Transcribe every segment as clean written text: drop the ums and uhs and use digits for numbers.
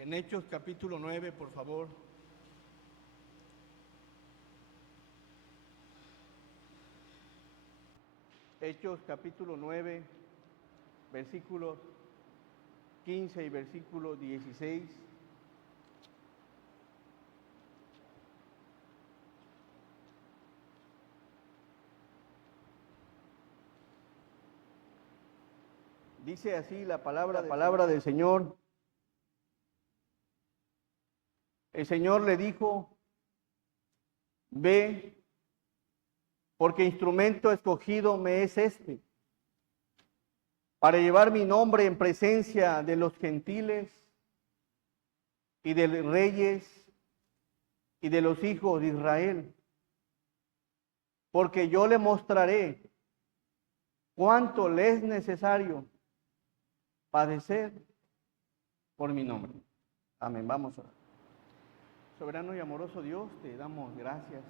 En Hechos capítulo 9, por favor. Hechos capítulo 9, versículos 15 y versículo 16. Dice así la palabra del Señor. El Señor le dijo: ve, porque instrumento escogido me es este, para llevar mi nombre en presencia de los gentiles y de los reyes y de los hijos de Israel, porque yo le mostraré cuánto le es necesario padecer por mi nombre. Amén. Vamos a orar. Soberano y amoroso Dios, te damos gracias.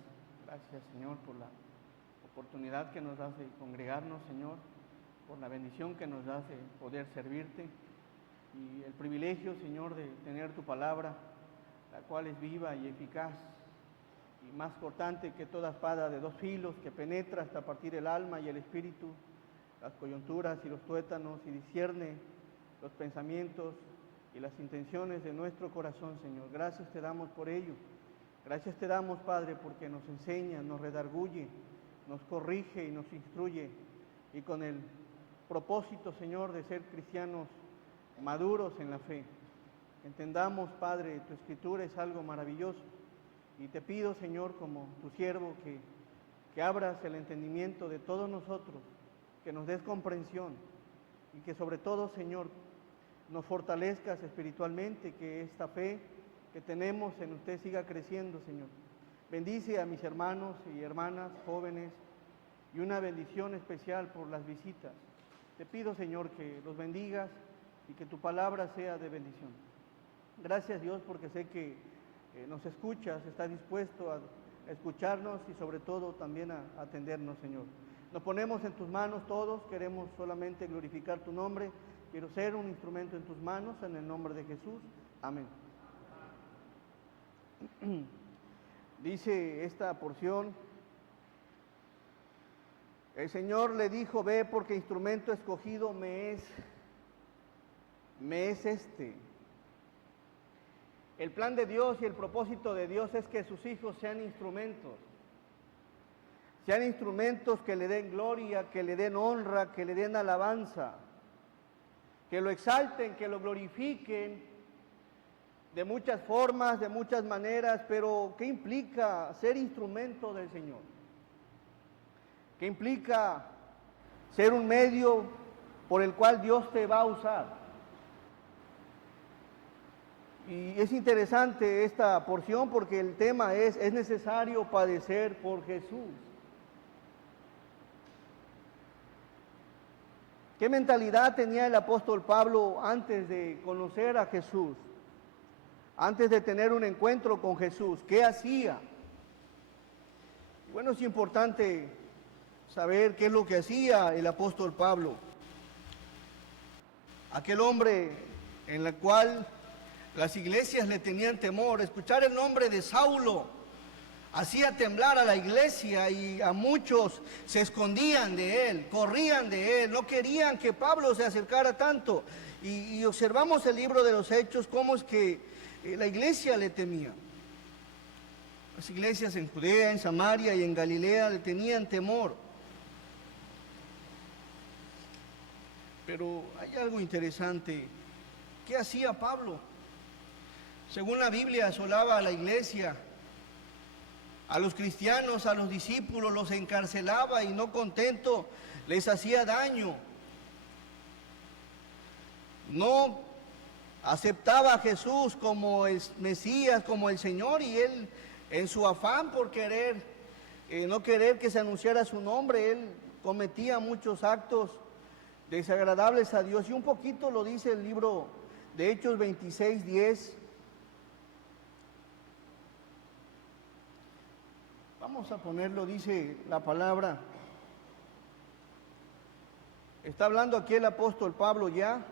Gracias, Señor, por la oportunidad que nos das de congregarnos, Señor, por la bendición que nos das de poder servirte y el privilegio, Señor, de tener tu palabra, la cual es viva y eficaz y más cortante que toda espada de dos filos, que penetra hasta partir el alma y el espíritu, las coyunturas y los tuétanos, y discierne los pensamientos y las intenciones de nuestro corazón, Señor. Gracias te damos por ello. Gracias te damos, Padre, porque nos enseña, nos redarguye, nos corrige y nos instruye, y con el propósito, Señor, de ser cristianos maduros en la fe. Entendamos, Padre, tu escritura es algo maravilloso, y te pido, Señor, como tu siervo, que abras el entendimiento de todos nosotros, que nos des comprensión, y que sobre todo, Señor, nos fortalezcas espiritualmente, que esta fe que tenemos en usted siga creciendo, Señor. Bendice a mis hermanos y hermanas, jóvenes, y una bendición especial por las visitas. Te pido, Señor, que los bendigas y que tu palabra sea de bendición. Gracias, Dios, porque sé que nos escuchas, estás dispuesto a escucharnos y sobre todo también a atendernos, Señor. Nos ponemos en tus manos todos, queremos solamente glorificar tu nombre. Quiero ser un instrumento en tus manos, en el nombre de Jesús. Amén. Dice esta porción: el Señor le dijo: ve, porque instrumento escogido me es este. El plan de Dios y el propósito de Dios es que sus hijos sean instrumentos que le den gloria, que le den honra, que le den alabanza, que lo exalten, que lo glorifiquen de muchas formas, de muchas maneras. Pero ¿qué implica ser instrumento del Señor? ¿Qué implica ser un medio por el cual Dios te va a usar? Y es interesante esta porción porque el tema es necesario padecer por Jesús. ¿Qué mentalidad tenía el apóstol Pablo antes de conocer a Jesús? Antes de tener un encuentro con Jesús, ¿qué hacía? Bueno, es importante saber qué es lo que hacía el apóstol Pablo. Aquel hombre en el cual las iglesias le tenían temor. Escuchar el nombre de Saulo hacía temblar a la iglesia, y a muchos se escondían de él, corrían de él, no querían que Pablo se acercara tanto. Y observamos el libro de los Hechos, cómo es que la iglesia le temía. Las iglesias en Judea, en Samaria y en Galilea le tenían temor. Pero hay algo interesante. ¿Qué hacía Pablo? Según la Biblia, asolaba a la iglesia, a los cristianos, a los discípulos, los encarcelaba, y no contento les hacía daño. No aceptaba a Jesús como el Mesías, como el Señor, y él, en su afán por no querer que se anunciara su nombre, él cometía muchos actos desagradables a Dios. Y un poquito lo dice el libro de Hechos 26:10. Vamos a ponerlo, dice la palabra. Está hablando aquí el apóstol Pablo ya.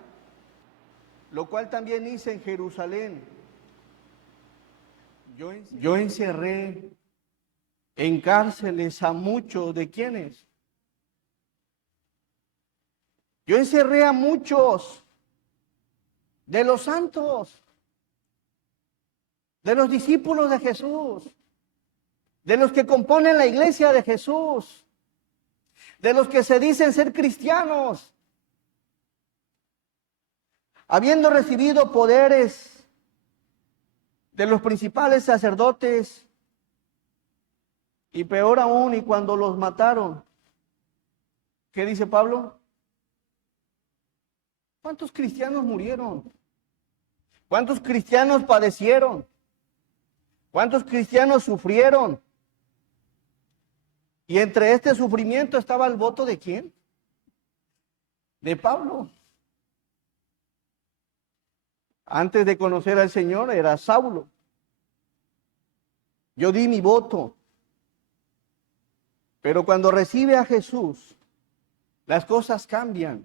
lo cual también hice en Jerusalén. Yo encerré en cárceles a muchos, ¿de quiénes? Yo encerré a muchos de los santos, de los discípulos de Jesús, de los que componen la iglesia de Jesús, de los que se dicen ser cristianos, habiendo recibido poderes de los principales sacerdotes, y peor aún, y cuando los mataron, ¿qué dice Pablo? ¿Cuántos cristianos murieron? ¿Cuántos cristianos padecieron? ¿Cuántos cristianos sufrieron? Y entre este sufrimiento estaba el voto ¿de quién? De Pablo. Antes de conocer al Señor era Saulo. Yo di mi voto. Pero cuando recibe a Jesús, las cosas cambian.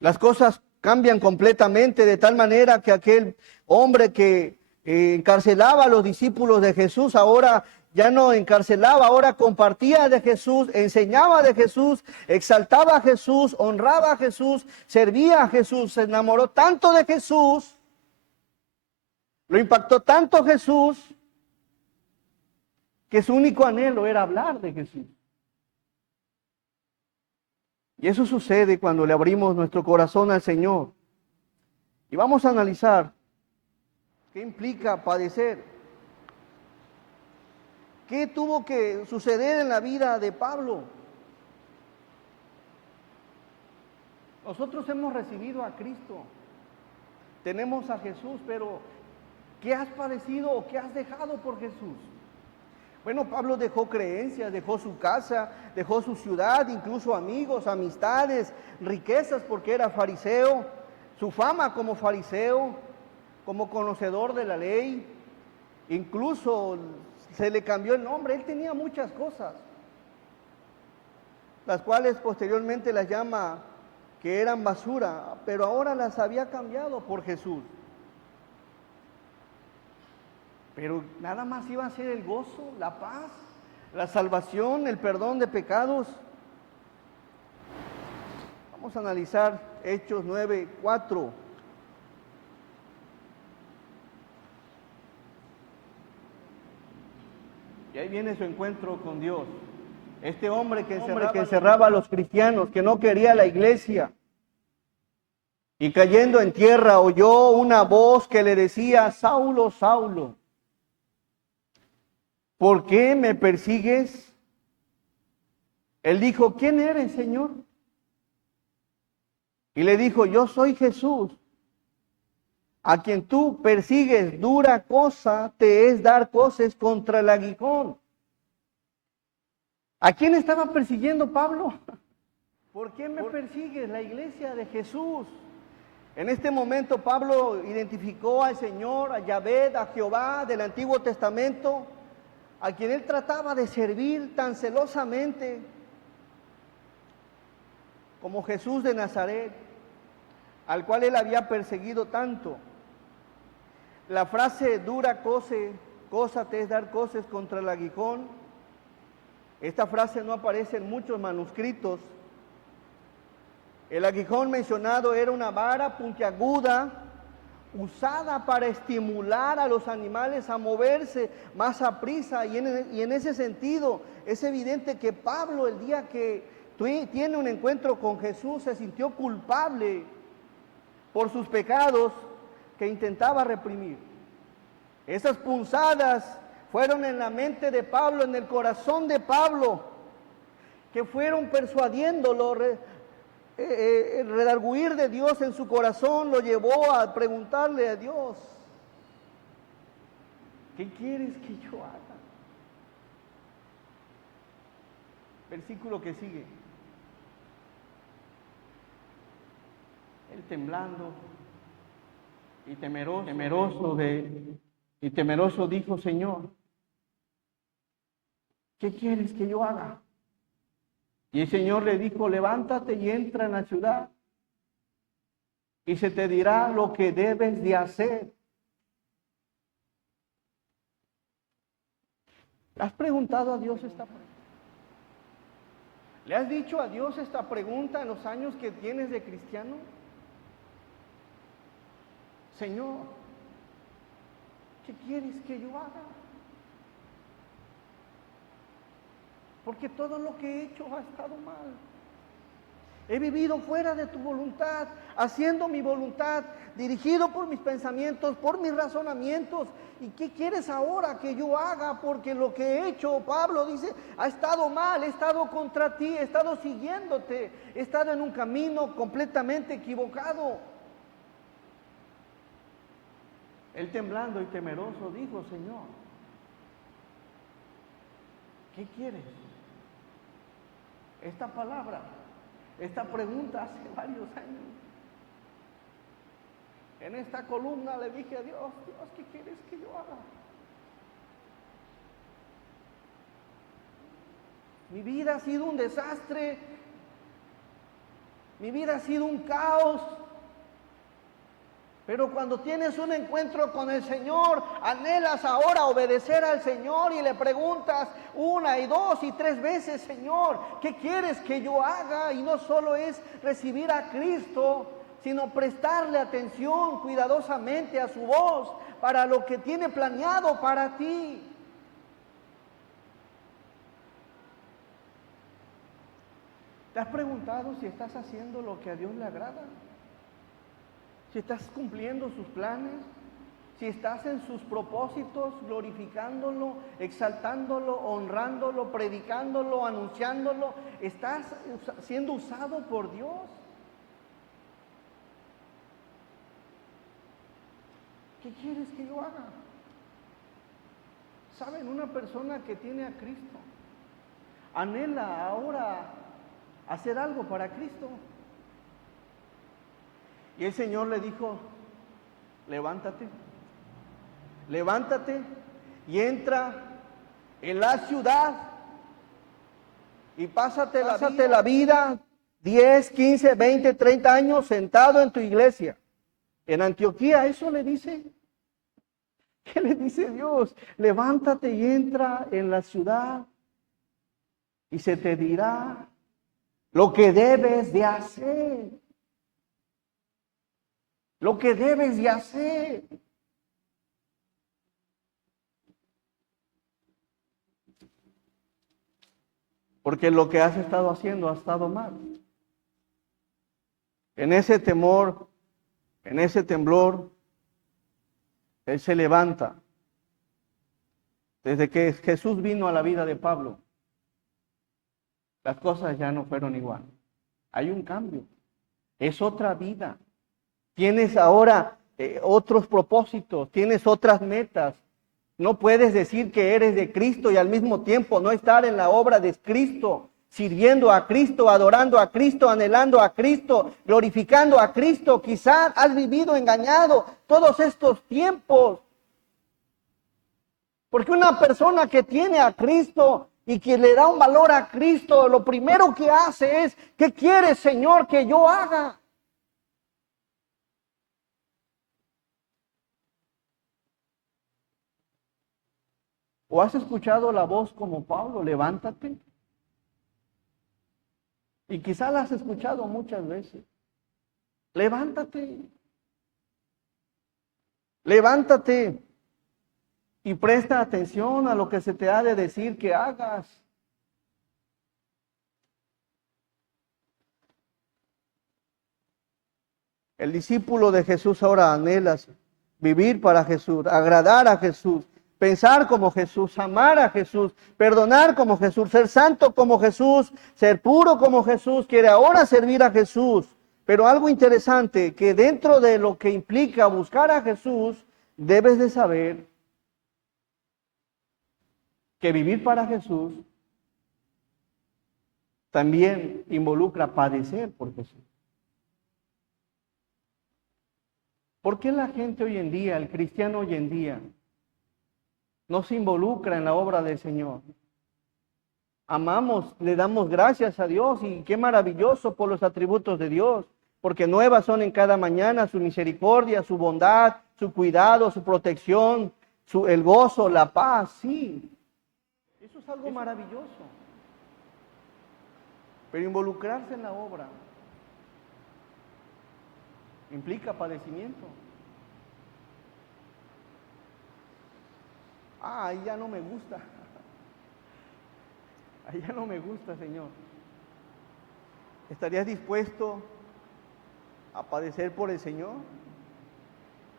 Las cosas cambian completamente, de tal manera que aquel hombre que encarcelaba a los discípulos de Jesús, ahora ya no encarcelaba, ahora compartía de Jesús, enseñaba de Jesús, exaltaba a Jesús, honraba a Jesús, servía a Jesús, se enamoró tanto de Jesús, lo impactó tanto Jesús, que su único anhelo era hablar de Jesús. Y eso sucede cuando le abrimos nuestro corazón al Señor. Y vamos a analizar qué implica padecer. ¿Qué tuvo que suceder en la vida de Pablo? Nosotros hemos recibido a Cristo, tenemos a Jesús, pero ¿qué has padecido o qué has dejado por Jesús? Bueno, Pablo dejó creencias, dejó su casa, dejó su ciudad, incluso amigos, amistades, riquezas, porque era fariseo, su fama como fariseo, como conocedor de la ley, incluso se le cambió el nombre, él tenía muchas cosas, las cuales posteriormente las llama que eran basura, pero ahora las había cambiado por Jesús. Pero nada más iba a ser el gozo, la paz, la salvación, el perdón de pecados. Vamos a analizar Hechos 9:4. Y ahí viene su encuentro con Dios. Este hombre que encerraba a los cristianos, que no quería la iglesia. Y cayendo en tierra oyó una voz que le decía: Saulo, Saulo, ¿por qué me persigues? Él dijo: ¿quién eres, Señor? Y le dijo: yo soy Jesús, a quien tú persigues. Dura cosa te es dar coces contra el aguijón. ¿A quién estaba persiguiendo Pablo? ¿Por qué me persigues? La iglesia de Jesús. En este momento Pablo identificó al Señor, a Yahvé, a Jehová del Antiguo Testamento, a quien él trataba de servir tan celosamente como Jesús de Nazaret, al cual él había perseguido tanto. La frase dura cosa te es dar coces contra el aguijón, esta frase no aparece en muchos manuscritos. El aguijón mencionado era una vara puntiaguda usada para estimular a los animales a moverse más a prisa, y en ese sentido es evidente que Pablo, el día que tiene un encuentro con Jesús, se sintió culpable por sus pecados que intentaba reprimir. Esas punzadas fueron en la mente de Pablo, en el corazón de Pablo, que fueron persuadiéndolo. El redarguir de Dios en su corazón lo llevó a preguntarle a Dios: ¿qué quieres que yo haga? Versículo que sigue. Él temblando y temeroso dijo: Señor, ¿qué quieres que yo haga? Y el Señor le dijo: levántate y entra en la ciudad, y se te dirá lo que debes de hacer. ¿Le has preguntado a Dios esta pregunta? ¿Le has dicho a Dios esta pregunta en los años que tienes de cristiano? Señor, ¿qué quieres que yo haga? Porque todo lo que he hecho ha estado mal. He vivido fuera de tu voluntad, haciendo mi voluntad, dirigido por mis pensamientos, por mis razonamientos. ¿Y qué quieres ahora que yo haga? Porque lo que he hecho, Pablo dice, ha estado mal, he estado contra ti, he estado siguiéndote, he estado en un camino completamente equivocado. Él temblando y temeroso dijo, Señor, ¿qué quieres? Esta palabra, esta pregunta hace varios años. En esta columna le dije a Dios, Dios, ¿qué quieres que yo haga? Mi vida ha sido un desastre, mi vida ha sido un caos. Pero cuando tienes un encuentro con el Señor, anhelas ahora obedecer al Señor y le preguntas una y dos y tres veces, Señor, ¿qué quieres que yo haga? Y no solo es recibir a Cristo, sino prestarle atención cuidadosamente a su voz para lo que tiene planeado para ti. ¿Te has preguntado si estás haciendo lo que a Dios le agrada? Si estás cumpliendo sus planes, si estás en sus propósitos, glorificándolo, exaltándolo, honrándolo, predicándolo, anunciándolo, estás siendo usado por Dios. ¿Qué quieres que yo haga? ¿Saben? Una persona que tiene a Cristo anhela ahora hacer algo para Cristo. Y el Señor le dijo, levántate, levántate y entra en la ciudad y pásate la vida 10, 15, 20, 30 años sentado en tu iglesia. En Antioquía eso le dice. ¿Qué le dice Dios? Levántate y entra en la ciudad y se te dirá lo que debes de hacer. Lo que debes de hacer. Porque lo que has estado haciendo ha estado mal. En ese temor, en ese temblor, Él se levanta. Desde que Jesús vino a la vida de Pablo, las cosas ya no fueron igual. Hay un cambio. Es otra vida. Tienes ahora otros propósitos, tienes otras metas. No puedes decir que eres de Cristo y al mismo tiempo no estar en la obra de Cristo, sirviendo a Cristo, adorando a Cristo, anhelando a Cristo, glorificando a Cristo. Quizás has vivido engañado todos estos tiempos. Porque una persona que tiene a Cristo y que le da un valor a Cristo, lo primero que hace es, ¿qué quieres, Señor, que yo haga? ¿O has escuchado la voz como Pablo, levántate? Y quizá la has escuchado muchas veces. Levántate. Levántate y presta atención a lo que se te ha de decir que hagas. El discípulo de Jesús ahora anhela vivir para Jesús, agradar a Jesús, pensar como Jesús, amar a Jesús, perdonar como Jesús, ser santo como Jesús, ser puro como Jesús. Quiere ahora servir a Jesús. Pero algo interesante, que dentro de lo que implica buscar a Jesús, debes de saber que vivir para Jesús también involucra padecer por Jesús. ¿Por qué la gente hoy en día, el cristiano hoy en día, no se involucra en la obra del Señor? Amamos, le damos gracias a Dios y qué maravilloso por los atributos de Dios. porque nuevas son en cada mañana su misericordia, su bondad, su cuidado, su protección, el gozo, la paz, sí. Eso es algo maravilloso. Pero involucrarse en la obra implica padecimiento. Ahí ya no me gusta. Ahí ya no me gusta, Señor. ¿Estarías dispuesto a padecer por el Señor?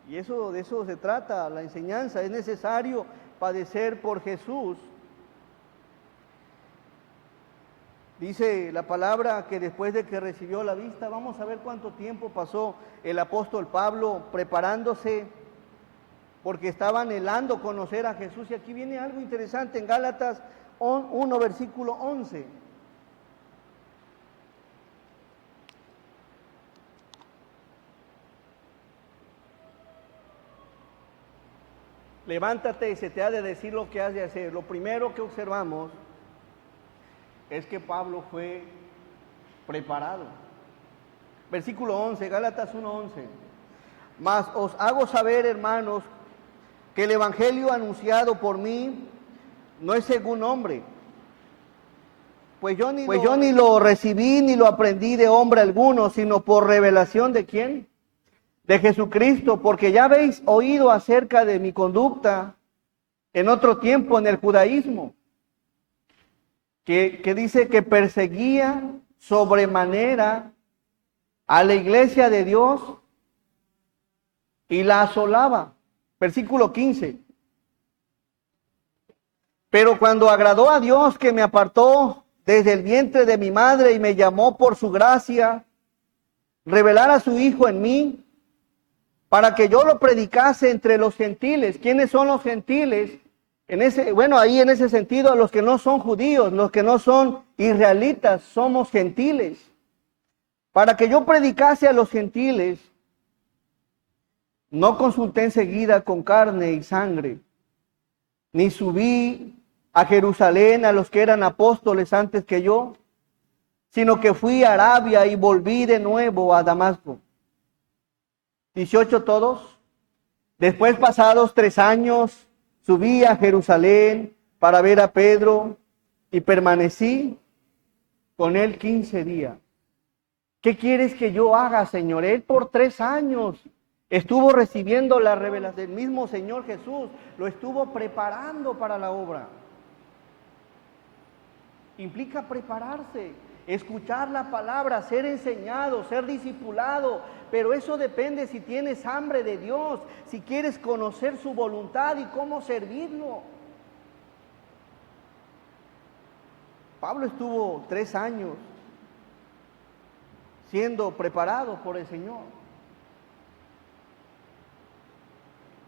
Y de eso se trata la enseñanza. Es necesario padecer por Jesús. Dice la palabra que después de que recibió la vista, vamos a ver cuánto tiempo pasó el apóstol Pablo preparándose, porque estaba anhelando conocer a Jesús. Y aquí viene algo interesante en Gálatas 1, versículo 11. Levántate y se te ha de decir lo que has de hacer. Lo primero que observamos es que Pablo fue preparado. Versículo 11, Gálatas 1:11. Mas os hago saber, hermanos, que el evangelio anunciado por mí no es según hombre. Pues yo ni lo recibí ni lo aprendí de hombre alguno, sino por revelación ¿de quién? De Jesucristo, porque ya habéis oído acerca de mi conducta en otro tiempo en el judaísmo, que dice que perseguía sobremanera a la iglesia de Dios y la asolaba. Versículo 15. Pero cuando agradó a Dios, que me apartó desde el vientre de mi madre y me llamó por su gracia, revelar a su Hijo en mí, para que yo lo predicase entre los gentiles. ¿Quiénes son los gentiles? Ahí en ese sentido, los que no son judíos, los que no son israelitas, somos gentiles. Para que yo predicase a los gentiles, no consulté enseguida con carne y sangre, ni subí a Jerusalén a los que eran apóstoles antes que yo, sino que fui a Arabia y volví de nuevo a Damasco. 18 todos. Después, pasados 3 años, subí a Jerusalén para ver a Pedro y permanecí con él 15 días. ¿Qué quieres que yo haga, Señor? Él por 3 años estuvo recibiendo la revelación del mismo Señor Jesús, lo estuvo preparando para la obra. Implica prepararse, escuchar la palabra, ser enseñado, ser discipulado, pero eso depende si tienes hambre de Dios, si quieres conocer su voluntad y cómo servirlo. Pablo estuvo 3 años siendo preparado por el Señor.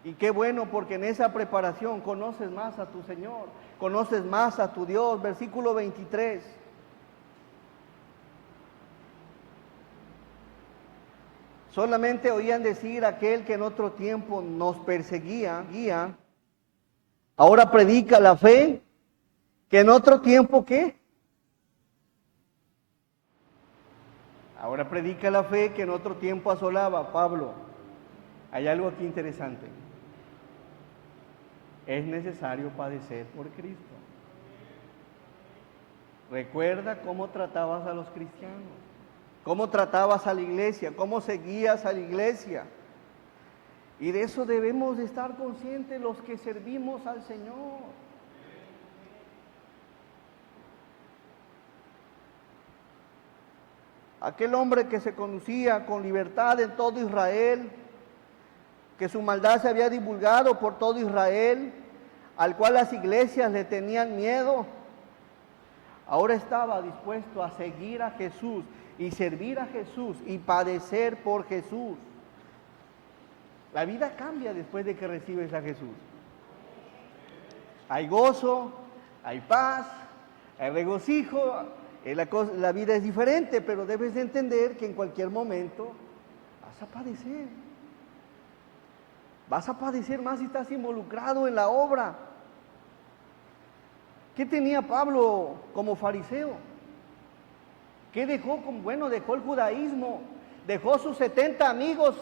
Y qué bueno, porque en esa preparación conoces más a tu Señor, conoces más a tu Dios. Versículo 23. Solamente oían decir aquel que en otro tiempo nos perseguía, ahora predica la fe, que en otro tiempo ¿qué? Ahora predica la fe que en otro tiempo asolaba. Pablo, hay algo aquí interesante. Es necesario padecer por Cristo. Recuerda cómo tratabas a los cristianos, cómo tratabas a la iglesia, cómo seguías a la iglesia. Y de eso debemos de estar conscientes los que servimos al Señor. Aquel hombre que se conducía con libertad en todo Israel, que su maldad se había divulgado por todo Israel, al cual las iglesias le tenían miedo, ahora estaba dispuesto a seguir a Jesús y servir a Jesús y padecer por Jesús. La vida cambia después de que recibes a Jesús. Hay gozo, hay paz, hay regocijo. La vida es diferente, pero debes de entender que en cualquier momento vas a padecer. Vas a padecer más si estás involucrado en la obra. ¿Qué tenía Pablo como fariseo? ¿Qué dejó? Dejó el judaísmo. Dejó sus 70 amigos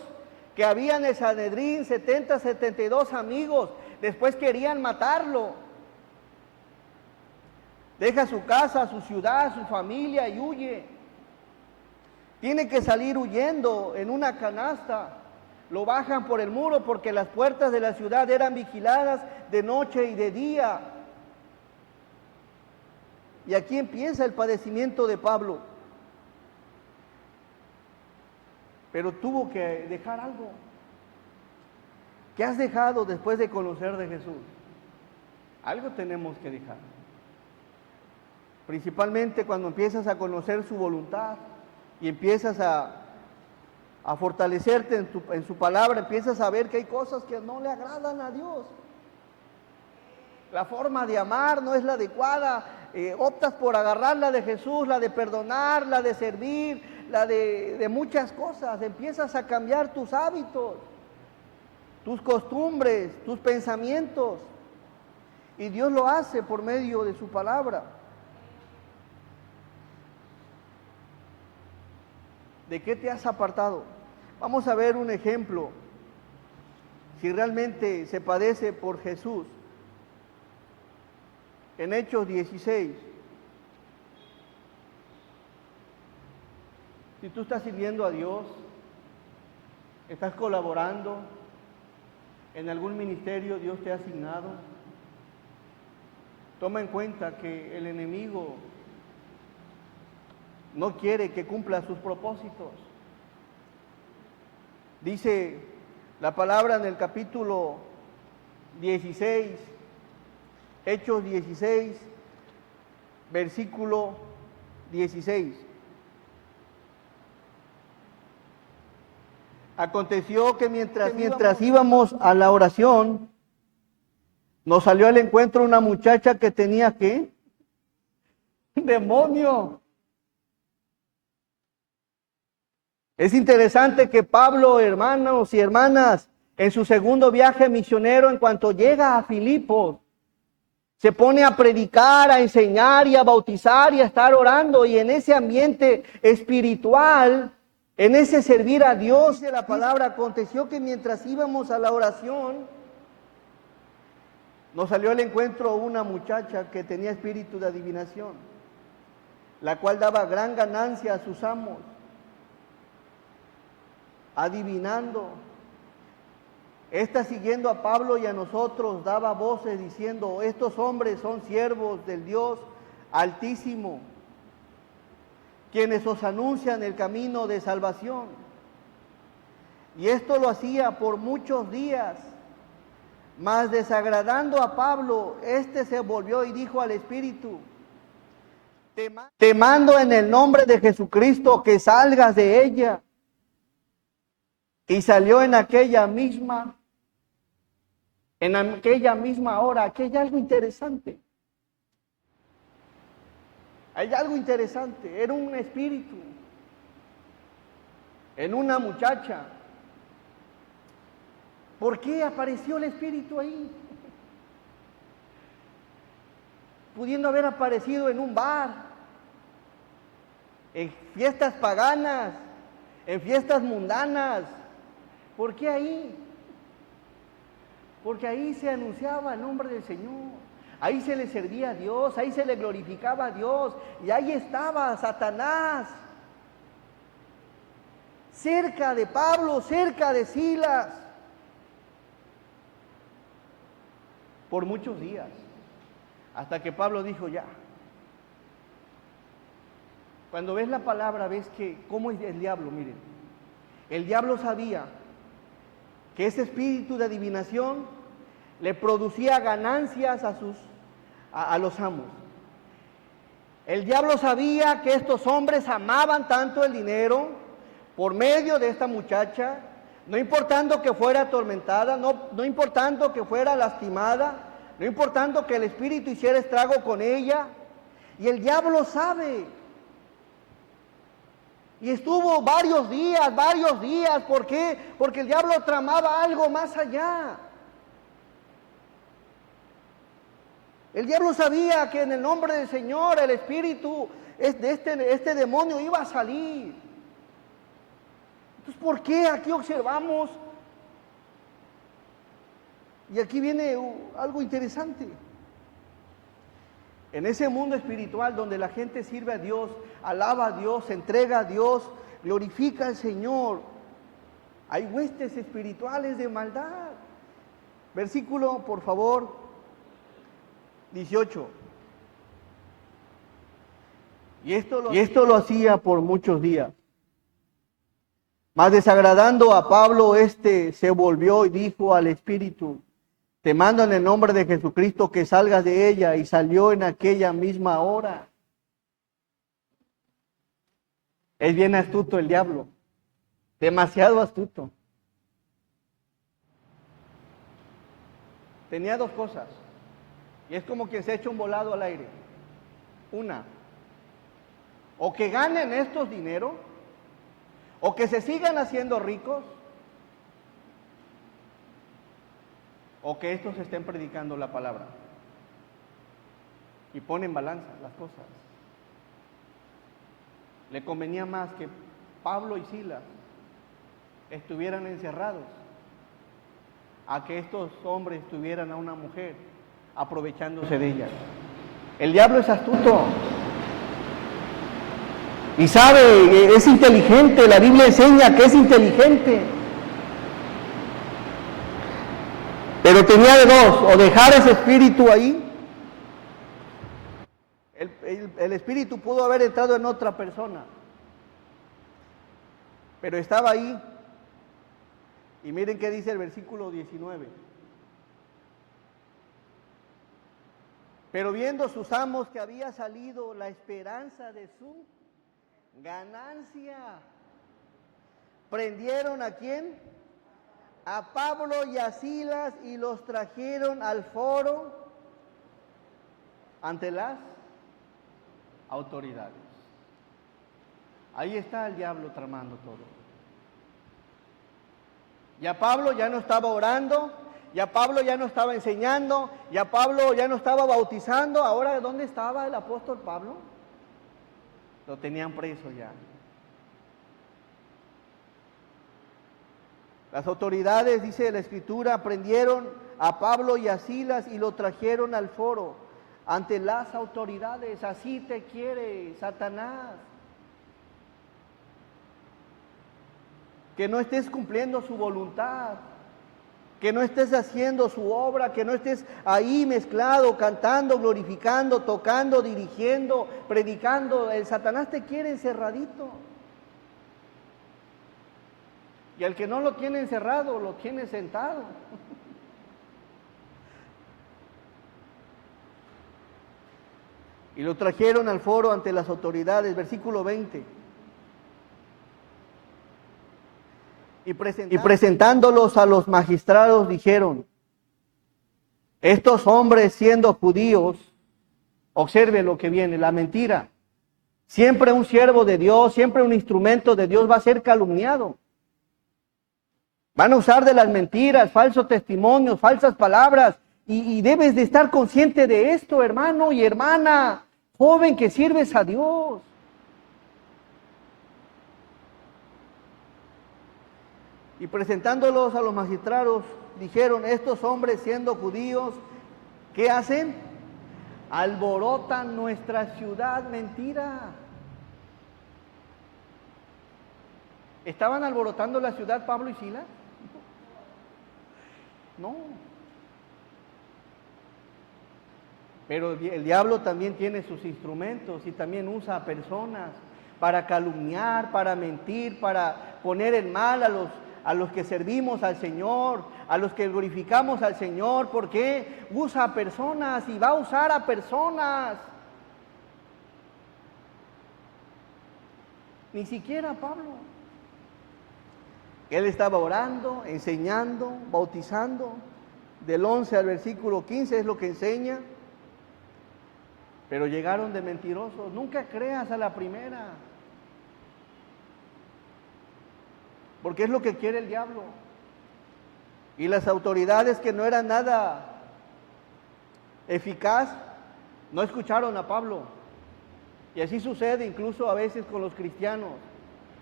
que había en el Sanedrín, 72 amigos. Después querían matarlo. Deja su casa, su ciudad, su familia y huye. Tiene que salir huyendo en una canasta. Lo bajan por el muro porque las puertas de la ciudad eran vigiladas de noche y de día. Y aquí empieza el padecimiento de Pablo. Pero tuvo que dejar algo. ¿Qué has dejado después de conocer de Jesús? Algo tenemos que dejar. Principalmente cuando empiezas a conocer su voluntad y empiezas a fortalecerte en su palabra, empiezas a ver que hay cosas que no le agradan a Dios. La forma de amar no es la adecuada, optas por agarrar la de Jesús, la de perdonar, la de servir, la de muchas cosas. Empiezas a cambiar tus hábitos, tus costumbres, tus pensamientos, y Dios lo hace por medio de su palabra. ¿De qué te has apartado? Vamos a ver un ejemplo, si realmente se padece por Jesús. En Hechos 16, si tú estás sirviendo a Dios, estás colaborando en algún ministerio Dios te ha asignado, toma en cuenta que el enemigo no quiere que cumpla sus propósitos. Dice la palabra en el capítulo 16, Hechos 16, versículo 16. Aconteció que mientras íbamos a la oración, nos salió al encuentro una muchacha que tenía ¿qué? Demonio. Es interesante que Pablo, hermanos y hermanas, en su segundo viaje misionero, en cuanto llega a Filipos, se pone a predicar, a enseñar y a bautizar y a estar orando, y en ese ambiente espiritual, en ese servir a Dios, dice la palabra, aconteció que mientras íbamos a la oración, nos salió al encuentro una muchacha que tenía espíritu de adivinación, la cual daba gran ganancia a sus amos, adivinando. Esta, siguiendo a Pablo y a nosotros, daba voces diciendo: estos hombres son siervos del Dios Altísimo, quienes os anuncian el camino de salvación. Y esto lo hacía por muchos días. Mas desagradando a Pablo, éste se volvió y dijo al Espíritu: te mando en el nombre de Jesucristo que salgas de ella. Y salió en aquella misma hora. Aquí hay algo interesante. Hay algo interesante. Era un espíritu en una muchacha. ¿Por qué apareció el espíritu ahí? Pudiendo haber aparecido en un bar, en fiestas paganas, en fiestas mundanas. ¿Por qué ahí? Porque ahí se anunciaba el nombre del Señor, ahí se le servía a Dios, ahí se le glorificaba a Dios, y ahí estaba Satanás, cerca de Pablo, cerca de Silas, por muchos días, hasta que Pablo dijo: ya. Cuando ves la palabra, ves que cómo es el diablo. Miren, el diablo sabía que ese espíritu de adivinación le producía ganancias a los amos. El diablo sabía que estos hombres amaban tanto el dinero por medio de esta muchacha, no importando que fuera atormentada, no importando que fuera lastimada, no importando que el espíritu hiciera estrago con ella. Y el diablo sabe. Y estuvo varios días. ¿Por qué? Porque el diablo tramaba algo más allá. El diablo sabía que en el nombre del Señor el espíritu de este demonio iba a salir. Entonces, ¿por qué aquí observamos? Y aquí viene algo interesante. En ese mundo espiritual donde la gente sirve a Dios, alaba a Dios, se entrega a Dios, glorifica al Señor, hay huestes espirituales de maldad. Versículo, por favor, 18. Y esto lo hacía por muchos días. Mas desagradando a Pablo, se volvió y dijo al espíritu: te mando en el nombre de Jesucristo que salgas de ella. Y salió en aquella misma hora. Es bien astuto el diablo, demasiado astuto. Tenía dos cosas, y es como quien se echa un volado al aire. Una, o que ganen estos dinero, o que se sigan haciendo ricos, o que estos estén predicando la palabra. Y pone en balanza las cosas. Le convenía más que Pablo y Silas estuvieran encerrados a que estos hombres tuvieran a una mujer aprovechándose de ella. El diablo es astuto y sabe, es inteligente. La Biblia enseña que es inteligente. Pero tenía de dos: o dejar ese espíritu ahí. El espíritu pudo haber entrado en otra persona, pero estaba ahí. Y miren qué dice el versículo 19. Pero viendo sus amos que había salido la esperanza de su ganancia, prendieron ¿a quién? A Pablo y a Silas, y los trajeron al foro ante las autoridades. Ahí está el diablo tramando todo. Ya Pablo ya no estaba orando, ya Pablo ya no estaba enseñando, ya Pablo ya no estaba bautizando. Ahora, ¿dónde estaba el apóstol Pablo? Lo tenían preso ya. Las autoridades, dice la Escritura, prendieron a Pablo y a Silas y lo trajeron al foro ante las autoridades. Así te quiere Satanás. Que no estés cumpliendo su voluntad, que no estés haciendo su obra, que no estés ahí mezclado, cantando, glorificando, tocando, dirigiendo, predicando. El Satanás te quiere encerradito. Y al que no lo tiene encerrado, lo tiene sentado. Y lo trajeron al foro ante las autoridades, versículo 20. Y presentándolos a los magistrados dijeron: estos hombres, siendo judíos, observe lo que viene, la mentira. Siempre un siervo de Dios, siempre un instrumento de Dios va a ser calumniado. Van a usar de las mentiras, falsos testimonios, falsas palabras, y debes de estar consciente de esto, hermano y hermana, joven que sirves a Dios. Y presentándolos a los magistrados, dijeron: estos hombres, siendo judíos, ¿qué hacen? Alborotan nuestra ciudad. Mentira. ¿Estaban alborotando la ciudad Pablo y Silas? No. Pero el diablo también tiene sus instrumentos y también usa a personas para calumniar, para mentir, para poner en mal a los que servimos al Señor, a los que glorificamos al Señor. ¿Por qué? Usa a personas y va a usar a personas. Ni siquiera Pablo. Él estaba orando, enseñando, bautizando. Del 11 al versículo 15 es lo que enseña. Pero llegaron de mentirosos. Nunca creas a la primera. Porque es lo que quiere el diablo. Y las autoridades, que no eran nada eficaz, no escucharon a Pablo. Y así sucede incluso a veces con los cristianos.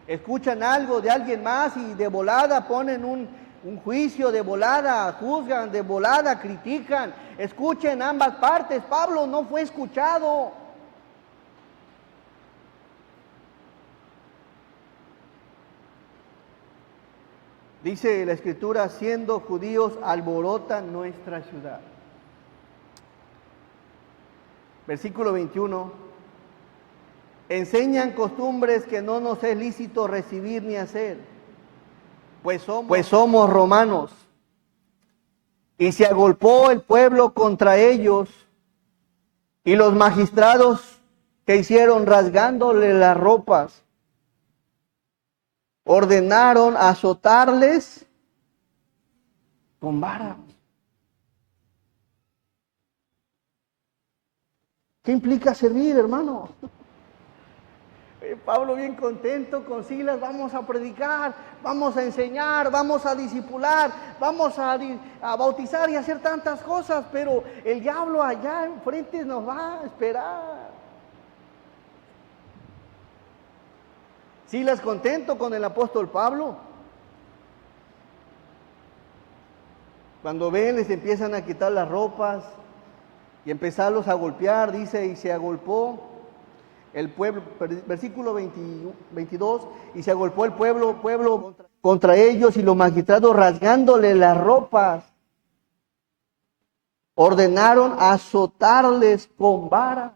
Escuchan algo de alguien más y de volada ponen un juicio, de volada juzgan, de volada critican. Escuchen ambas partes. Pablo no fue escuchado. Dice la Escritura, siendo judíos alborotan nuestra ciudad. Versículo 21. Enseñan costumbres que no nos es lícito recibir ni hacer, pues somos romanos. Y se agolpó el pueblo contra ellos, y los magistrados que hicieron rasgándole las ropas, ordenaron azotarles con varas. ¿Qué implica servir, hermano? Pablo bien contento con Silas, vamos a predicar, vamos a enseñar, vamos a discipular, vamos a bautizar y hacer tantas cosas, pero el diablo allá enfrente nos va a esperar. Silas contento con el apóstol Pablo. Cuando ven, les empiezan a quitar las ropas y empezarlos a golpear, dice, y se agolpó el pueblo, versículo 22, y se agolpó el pueblo contra ellos, y los magistrados rasgándole las ropas, ordenaron azotarles con vara.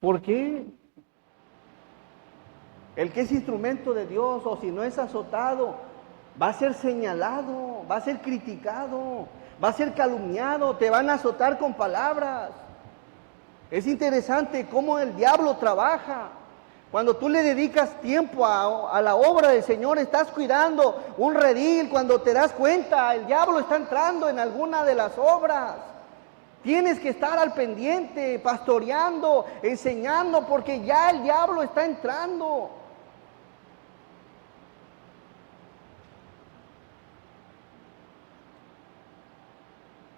¿Por qué? El que es instrumento de Dios, o si no es azotado, va a ser señalado, va a ser criticado, va a ser calumniado, te van a azotar con palabras. Es interesante cómo el diablo trabaja. Cuando tú le dedicas tiempo a la obra del Señor, estás cuidando un redil, cuando te das cuenta, el diablo está entrando en alguna de las obras. Tienes que estar al pendiente, pastoreando, enseñando, porque ya el diablo está entrando.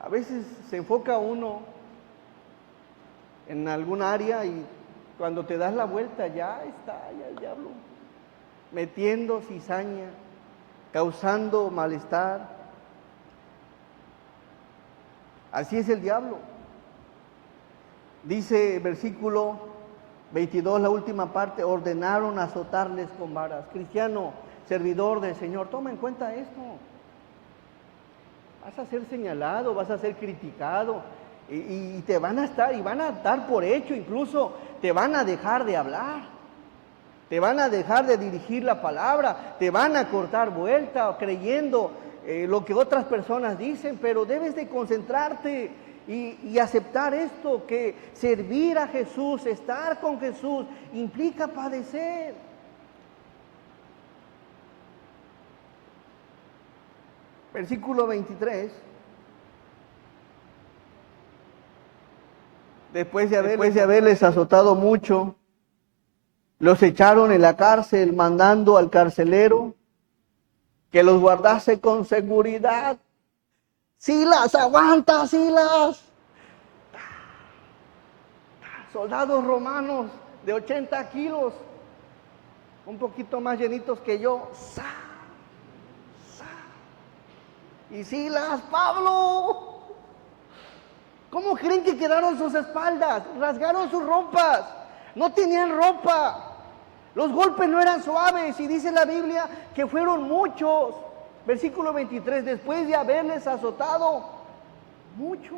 A veces se enfoca uno en algún área y cuando te das la vuelta ya está el diablo metiendo cizaña, causando malestar. Así es el diablo. Dice versículo 22, la última parte, ordenaron azotarles con varas. Cristiano, servidor del Señor, toma en cuenta esto. Vas a ser señalado, vas a ser criticado. Y te van a dar por hecho, incluso te van a dejar de hablar, te van a dejar de dirigir la palabra, te van a cortar vuelta creyendo lo que otras personas dicen, pero debes de concentrarte y aceptar esto, que servir a Jesús, estar con Jesús, implica padecer. Versículo 23. Después de haberles azotado mucho, los echaron en la cárcel, mandando al carcelero que los guardase con seguridad. Silas, aguanta, Silas. Soldados romanos de 80 kilos, un poquito más llenitos que yo. Y Silas, Pablo. ¿Cómo creen que quedaron sus espaldas? Rasgaron sus ropas. No tenían ropa. Los golpes no eran suaves. Y dice la Biblia que fueron muchos. Versículo 23. Después de haberles azotado mucho.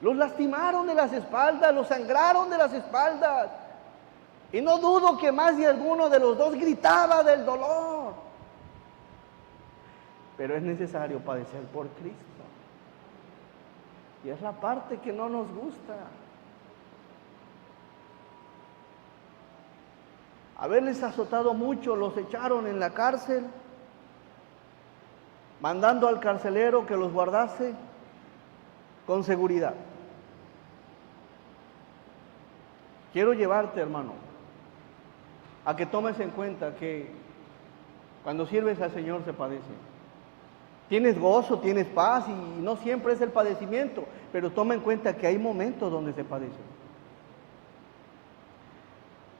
Los lastimaron de las espaldas. Los sangraron de las espaldas. Y no dudo que más de alguno de los dos gritaba del dolor. Pero es necesario padecer por Cristo. Y es la parte que no nos gusta. Haberles azotado mucho, los echaron en la cárcel, mandando al carcelero que los guardase con seguridad. Quiero llevarte, hermano, a que tomes en cuenta que cuando sirves al Señor se padece. Tienes gozo, tienes paz y no siempre es el padecimiento, pero toma en cuenta que hay momentos donde se padece.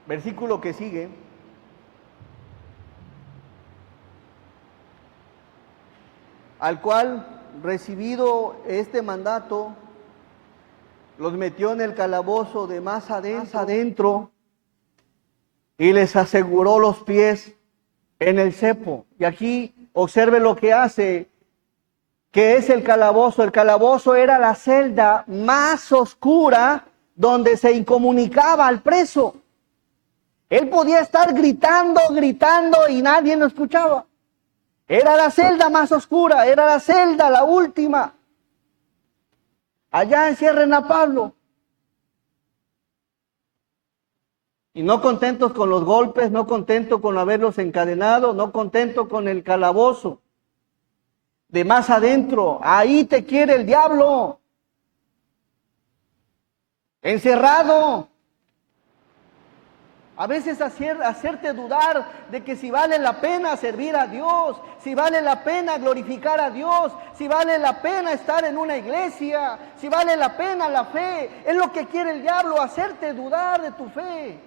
Versículo que sigue. Al cual, recibido este mandato, los metió en el calabozo de más adentro y les aseguró los pies en el cepo. Y aquí observe lo que hace, que es el calabozo. El calabozo era la celda más oscura donde se incomunicaba al preso. Él podía estar gritando y nadie lo escuchaba. Era la celda más oscura, era la celda, la última. Allá encierren a Pablo. Y no contentos con los golpes, no contentos con haberlos encadenado, no contentos con el calabozo. De más adentro, ahí te quiere el diablo. Encerrado. A veces hacerte dudar de que si vale la pena servir a Dios, si vale la pena glorificar a Dios, si vale la pena estar en una iglesia, si vale la pena la fe. Es lo que quiere el diablo, hacerte dudar de tu fe.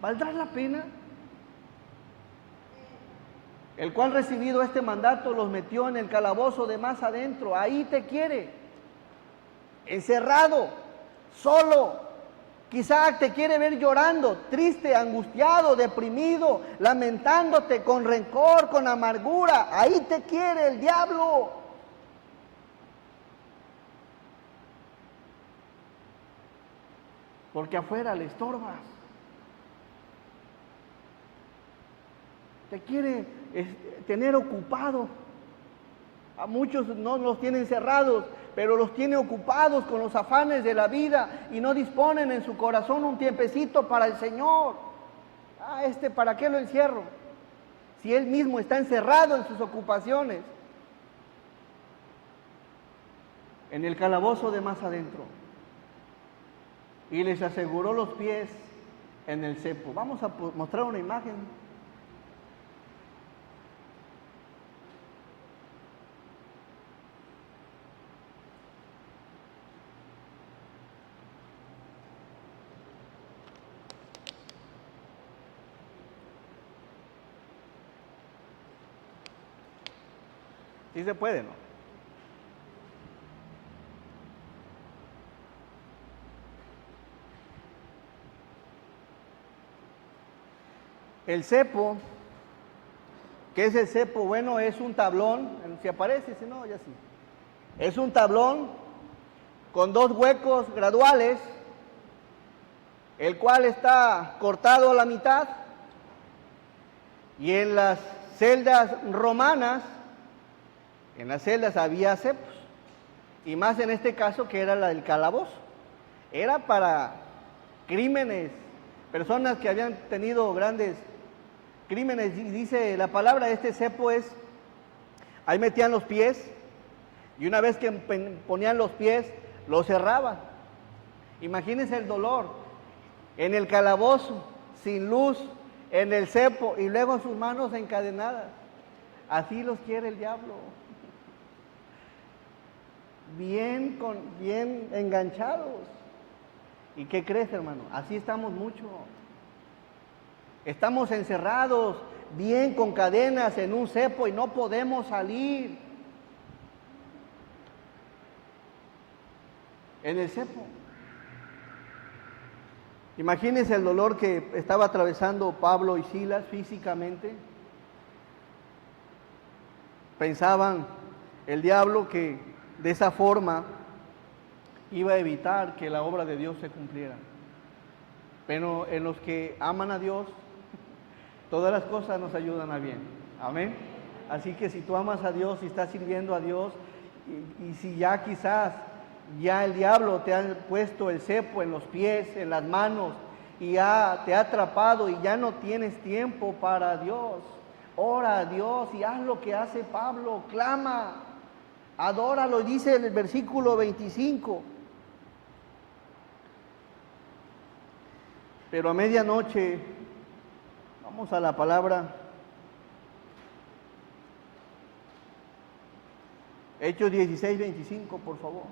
¿Valdrá la pena? El cual, recibido este mandato, los metió en el calabozo de más adentro. Ahí te quiere, encerrado, solo. Quizá te quiere ver llorando, triste, angustiado, deprimido, lamentándote, con rencor, con amargura. Ahí te quiere el diablo. Porque afuera le estorbas. Te quiere tener ocupado. A muchos no los tienen cerrados, pero los tiene ocupados con los afanes de la vida y no disponen en su corazón un tiempecito para el Señor. ¿Para qué lo encierro? Si él mismo está encerrado en sus ocupaciones. En el calabozo de más adentro. Y les aseguró los pies en el cepo. Vamos a mostrar una imagen. Sí se puede, ¿no? El cepo, ¿qué es el cepo? Bueno, es un tablón, si aparece, si no, ya sí. Es un tablón con dos huecos graduales, el cual está cortado a la mitad, y en las celdas romanas, en las celdas había cepos, y más en este caso que era la del calabozo. Era para crímenes, personas que habían tenido grandes crímenes, y dice la palabra, este cepo es, ahí metían los pies, y una vez que ponían los pies, los cerraban. Imagínense el dolor, en el calabozo, sin luz, en el cepo, y luego sus manos encadenadas. Así los quiere el diablo. Bien enganchados. ¿Y qué crees, hermano? Así estamos mucho. Estamos encerrados, bien con cadenas en un cepo y no podemos salir. En el cepo. Imagínense el dolor que estaba atravesando Pablo y Silas físicamente. Pensaban el diablo que de esa forma iba a evitar que la obra de Dios se cumpliera. Pero en los que aman a Dios, todas las cosas nos ayudan a bien. Amén. Así que si tú amas a Dios y estás sirviendo a Dios, y si ya quizás ya el diablo te ha puesto el cepo en los pies, en las manos, y ya te ha atrapado y ya no tienes tiempo para Dios, ora a Dios y haz lo que hace Pablo, clama, adóralo, dice en el versículo 25. Pero a medianoche, vamos a la palabra, Hechos 16, 25, por favor.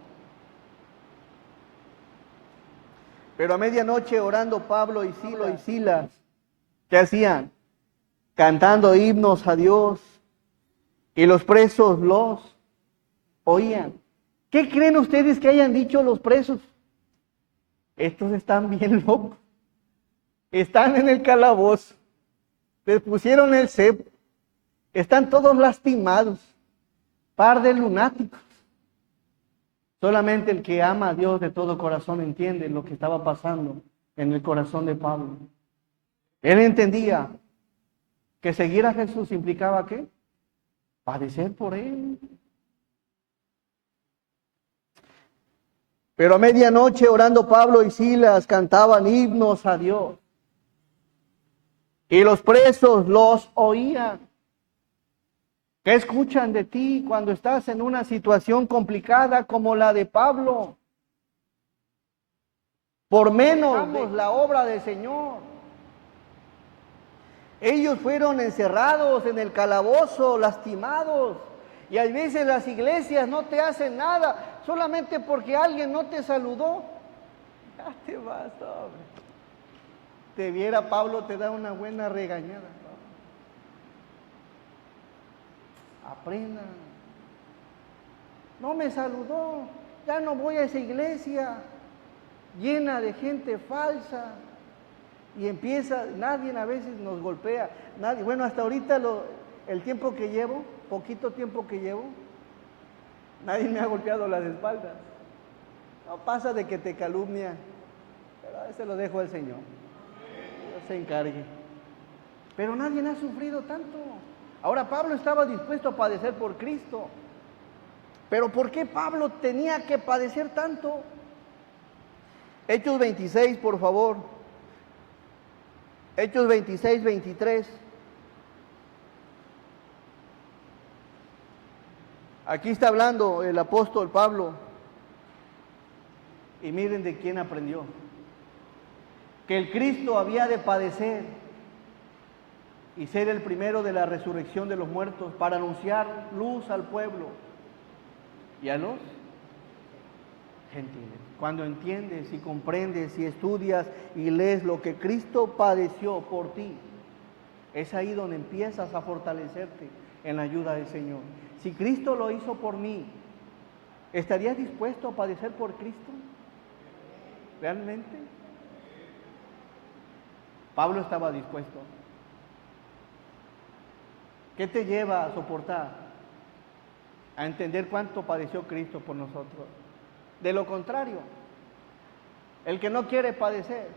Pero a medianoche orando Pablo y Silas, ¿qué hacían? Cantando himnos a Dios, y los presos los oían. ¿Qué creen ustedes que hayan dicho los presos? Estos están bien locos. Están en el calabozo. Les pusieron el cepo. Están todos lastimados. Par de lunáticos. Solamente el que ama a Dios de todo corazón entiende lo que estaba pasando en el corazón de Pablo. Él entendía que seguir a Jesús implicaba ¿qué? Padecer por él. Pero a medianoche orando Pablo y Silas cantaban himnos a Dios. Y los presos los oían. ¿Qué escuchan de ti cuando estás en una situación complicada como la de Pablo? Por menos de la obra del Señor. Ellos fueron encerrados en el calabozo, lastimados. Y a veces las iglesias no te hacen nada, solamente porque alguien no te saludó. Ya te vas, hombre. Te viera Pablo, te da una buena regañada. Aprendan. No me saludó, ya no voy a esa iglesia llena de gente falsa. Y empieza, nadie a veces nos golpea, nadie. Bueno, hasta ahorita el tiempo que llevo, poquito tiempo que llevo, nadie me ha golpeado las espaldas. No pasa de que te calumnia, pero a veces lo dejo al Señor. Dios se encargue. Pero nadie ha sufrido tanto. Ahora Pablo estaba dispuesto a padecer por Cristo. Pero ¿por qué Pablo tenía que padecer tanto? Hechos 26, por favor. Hechos 26, 23. Aquí está hablando el apóstol Pablo. Y miren de quién aprendió. Que el Cristo había de padecer y ser el primero de la resurrección de los muertos para anunciar luz al pueblo y a los gentiles. Cuando entiendes y comprendes y estudias y lees lo que Cristo padeció por ti, es ahí donde empiezas a fortalecerte en la ayuda del Señor. Si Cristo lo hizo por mí, ¿estarías dispuesto a padecer por Cristo? ¿Realmente? Pablo estaba dispuesto. ¿Qué te lleva a soportar? A entender cuánto padeció Cristo por nosotros. De lo contrario, el que no quiere padecer,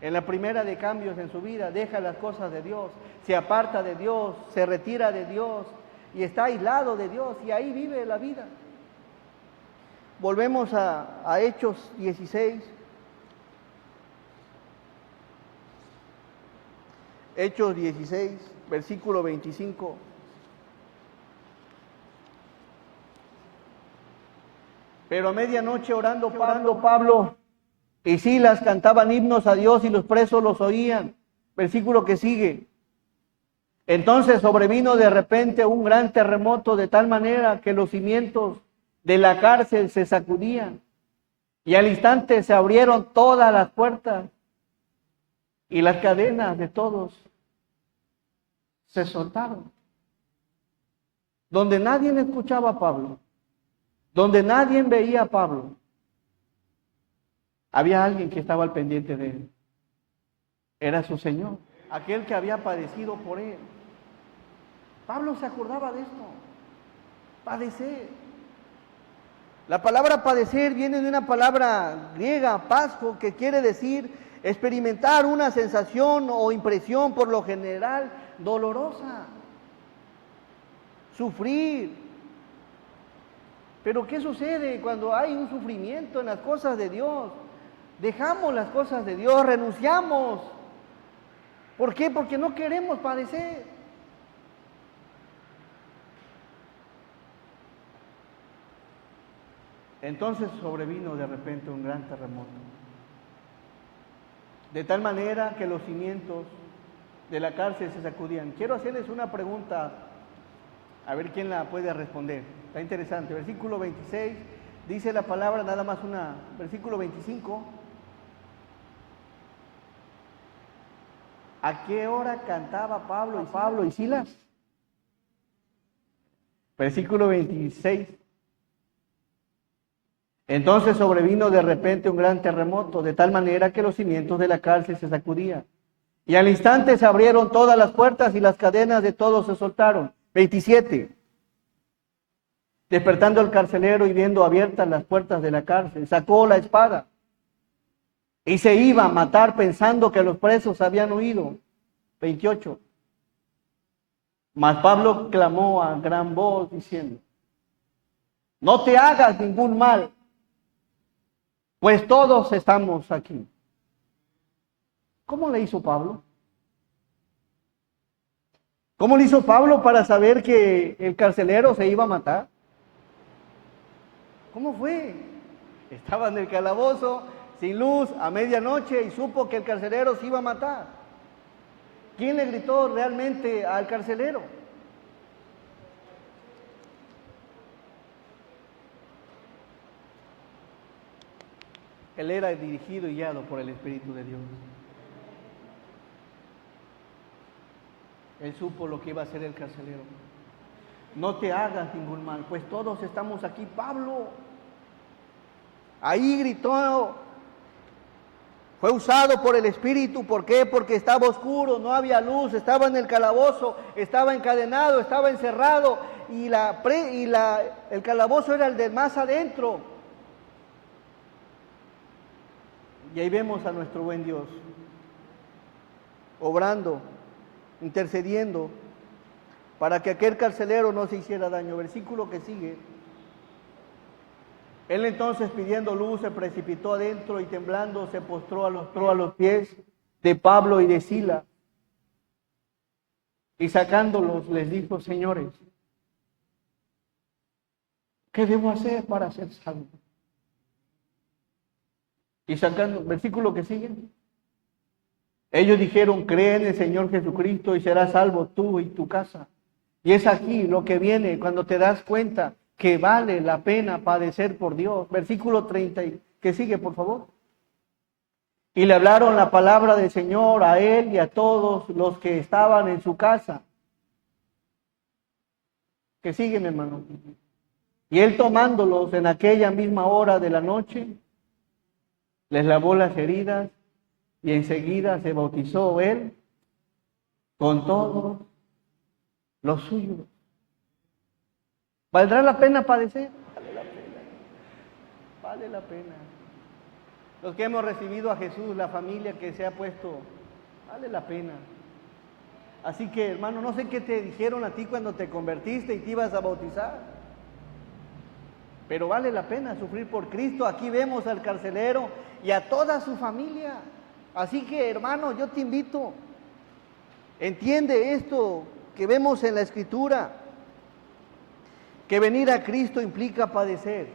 en la primera de cambios en su vida, deja las cosas de Dios, se aparta de Dios, se retira de Dios y está aislado de Dios y ahí vive la vida. Volvemos a Hechos 16. Hechos 16, versículo 25. Pero a medianoche orando Pablo y Silas cantaban himnos a Dios y los presos los oían. Versículo que sigue. Entonces sobrevino de repente un gran terremoto de tal manera que los cimientos de la cárcel se sacudían y al instante se abrieron todas las puertas y las cadenas de todos se soltaron. Donde nadie escuchaba a Pablo, donde nadie veía a Pablo, había alguien que estaba al pendiente de él. Era su Señor, aquel que había padecido por él. Pablo se acordaba de esto, padecer. La palabra padecer viene de una palabra griega, pasco, que quiere decir experimentar una sensación o impresión por lo general dolorosa, sufrir. Pero ¿qué sucede cuando hay un sufrimiento en las cosas de Dios? Dejamos las cosas de Dios, renunciamos. ¿Por qué? Porque no queremos padecer. Entonces sobrevino de repente un gran terremoto. De tal manera que los cimientos de la cárcel se sacudían. Quiero hacerles una pregunta, a ver quién la puede responder. Está interesante. Versículo 26. Dice la palabra, nada más versículo 25. ¿A qué hora cantaba Pablo y Silas? Versículo 26. Entonces sobrevino de repente un gran terremoto, de tal manera que los cimientos de la cárcel se sacudían. Y al instante se abrieron todas las puertas y las cadenas de todos se soltaron. 27. Despertando el carcelero y viendo abiertas las puertas de la cárcel, sacó la espada y se iba a matar pensando que los presos habían huido. 28. Mas Pablo clamó a gran voz diciendo: no te hagas ningún mal, pues todos estamos aquí. ¿Cómo le hizo Pablo? ¿Cómo le hizo Pablo para saber que el carcelero se iba a matar? ¿Cómo fue? Estaba en el calabozo, sin luz, a medianoche, y supo que el carcelero se iba a matar. ¿Quién le gritó realmente al carcelero? Él era dirigido y guiado por el Espíritu de Dios. Él supo lo que iba a hacer el carcelero. No te hagas ningún mal, pues todos estamos aquí. Pablo ahí gritó, fue usado por el Espíritu. ¿Por qué? Porque estaba oscuro, no había luz, estaba en el calabozo, estaba encadenado, estaba encerrado, y el calabozo era el de más adentro. Y ahí vemos a nuestro buen Dios obrando, intercediendo para que aquel carcelero no se hiciera daño. Versículo que sigue. Él entonces, pidiendo luz, se precipitó adentro y temblando se postró a los pies de Pablo y de Silas, y sacándolos les dijo: señores, ¿qué debo hacer para ser salvo? Y sacando, versículo que sigue, ellos dijeron: cree en el Señor Jesucristo y serás salvo tú y tu casa. Y es aquí lo que viene cuando te das cuenta que vale la pena padecer por Dios. Versículo 30, que sigue, por favor. Y le hablaron la palabra del Señor a él y a todos los que estaban en su casa. Que sigue, mi hermano. Y él, tomándolos en aquella misma hora de la noche, les lavó las heridas, y enseguida se bautizó él con todos los suyos. ¿Valdrá la pena padecer? Vale la pena. Vale la pena. Los que hemos recibido a Jesús, la familia que se ha puesto, vale la pena. Así que, hermano, no sé qué te dijeron a ti cuando te convertiste y te ibas a bautizar, pero vale la pena sufrir por Cristo. Aquí vemos al carcelero y a toda su familia. Así que, hermano, yo te invito, entiende esto que vemos en la Escritura, que venir a Cristo implica padecer,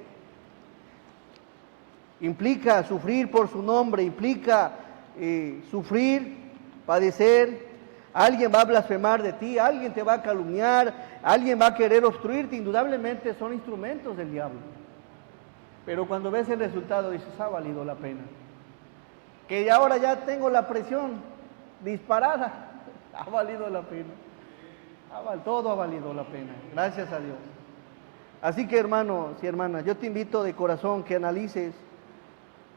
implica sufrir por su nombre, implica sufrir, padecer. Alguien va a blasfemar de ti, alguien te va a calumniar, alguien va a querer obstruirte. Indudablemente son instrumentos del diablo. Pero cuando ves el resultado dices: ha valido la pena. Que ahora ya tengo la presión disparada, ha valido la pena. Todo ha valido la pena, gracias a Dios. Así que, hermanos y hermanas, yo te invito de corazón que analices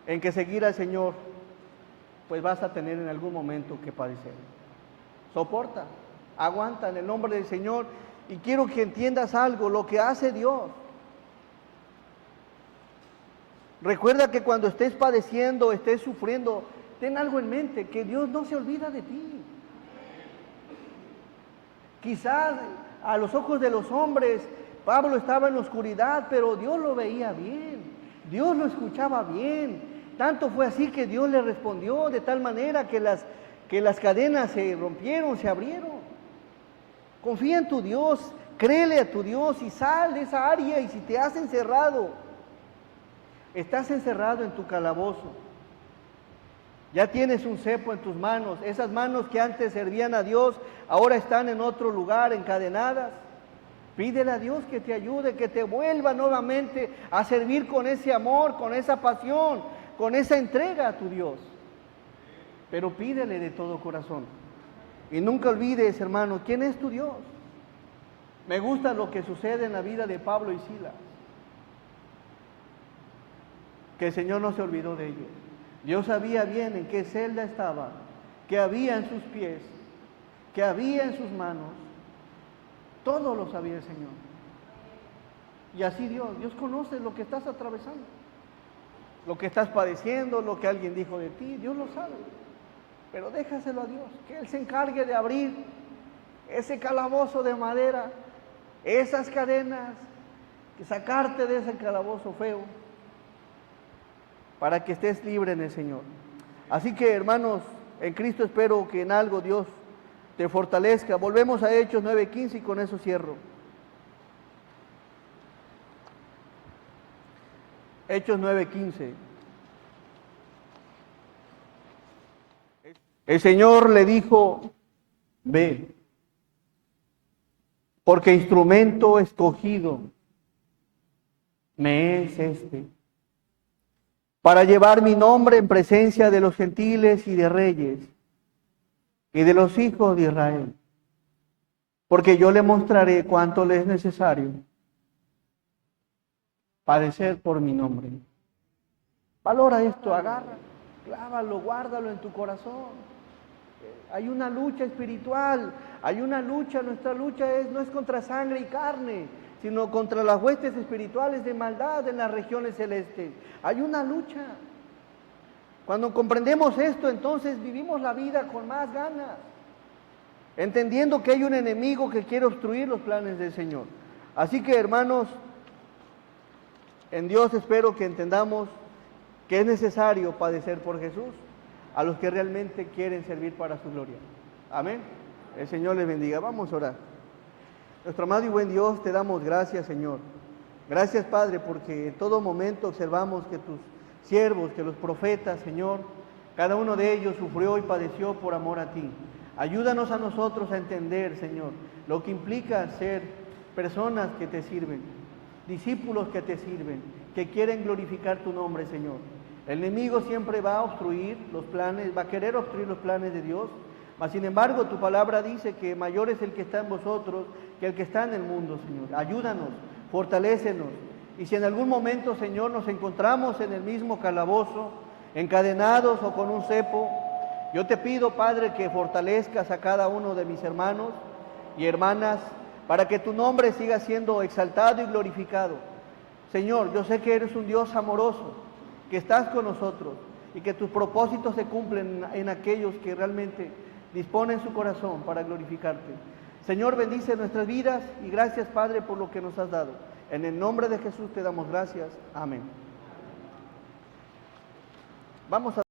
en que seguir al Señor, pues vas a tener en algún momento que padecer. Soporta, aguanta en el nombre del Señor. Y quiero que entiendas algo, lo que hace Dios. Recuerda que cuando estés padeciendo, estés sufriendo, ten algo en mente, que Dios no se olvida de ti. Quizás a los ojos de los hombres, Pablo estaba en la oscuridad, pero Dios lo veía bien, Dios lo escuchaba bien. Tanto fue así que Dios le respondió de tal manera que las cadenas se rompieron, se abrieron. Confía en tu Dios, créele a tu Dios y sal de esa área. Y si te has encerrado, estás encerrado en tu calabozo, ya tienes un cepo en tus manos, esas manos que antes servían a Dios, ahora están en otro lugar encadenadas. Pídele a Dios que te ayude, que te vuelva nuevamente a servir con ese amor, con esa pasión, con esa entrega a tu Dios. Pero pídele de todo corazón. Y nunca olvides, hermano, ¿quién es tu Dios? Me gusta lo que sucede en la vida de Pablo y Silas. Que el Señor no se olvidó de ellos. Dios sabía bien en qué celda estaba, qué había en sus pies, qué había en sus manos. Todo lo sabía el Señor. Y así Dios conoce lo que estás atravesando, lo que estás padeciendo, lo que alguien dijo de ti, Dios lo sabe. Pero déjaselo a Dios, que Él se encargue de abrir ese calabozo de madera, esas cadenas, que sacarte de ese calabozo feo, para que estés libre en el Señor. Así que, hermanos, en Cristo espero que en algo Dios te fortalezca. Volvemos a Hechos 9:15 y con eso cierro. Hechos 9:15. El Señor le dijo, ve, porque instrumento escogido me es este, para llevar mi nombre en presencia de los gentiles y de reyes y de los hijos de Israel, porque yo le mostraré cuánto le es necesario padecer por mi nombre. Valora esto, agarra, clávalo, guárdalo en tu corazón. Hay una lucha espiritual, hay una lucha, nuestra lucha no es contra sangre y carne, sino contra las huestes espirituales de maldad en las regiones celestes. Hay una lucha. Cuando comprendemos esto, entonces vivimos la vida con más ganas, entendiendo que hay un enemigo que quiere obstruir los planes del Señor. Así que, hermanos, en Dios espero que entendamos que es necesario padecer por Jesús a los que realmente quieren servir para su gloria. Amén. El Señor les bendiga. Vamos a orar. Nuestro amado y buen Dios, te damos gracias, Señor. Gracias, Padre, porque en todo momento observamos que tus siervos, que los profetas, Señor, cada uno de ellos sufrió y padeció por amor a ti. Ayúdanos a nosotros a entender, Señor, lo que implica ser personas que te sirven, discípulos que te sirven, que quieren glorificar tu nombre, Señor. El enemigo siempre va a obstruir los planes, va a querer obstruir los planes de Dios, mas sin embargo tu palabra dice que mayor es el que está en vosotros que el que está en el mundo, Señor. Ayúdanos, fortalécenos, y si en algún momento, Señor, nos encontramos en el mismo calabozo, encadenados o con un cepo, yo te pido, Padre, que fortalezcas a cada uno de mis hermanos y hermanas, para que tu nombre siga siendo exaltado y glorificado. Señor, yo sé que eres un Dios amoroso, que estás con nosotros y que tus propósitos se cumplen en aquellos que realmente disponen su corazón para glorificarte. Señor, bendice nuestras vidas y gracias, Padre, por lo que nos has dado. En el nombre de Jesús te damos gracias. Amén. Vamos a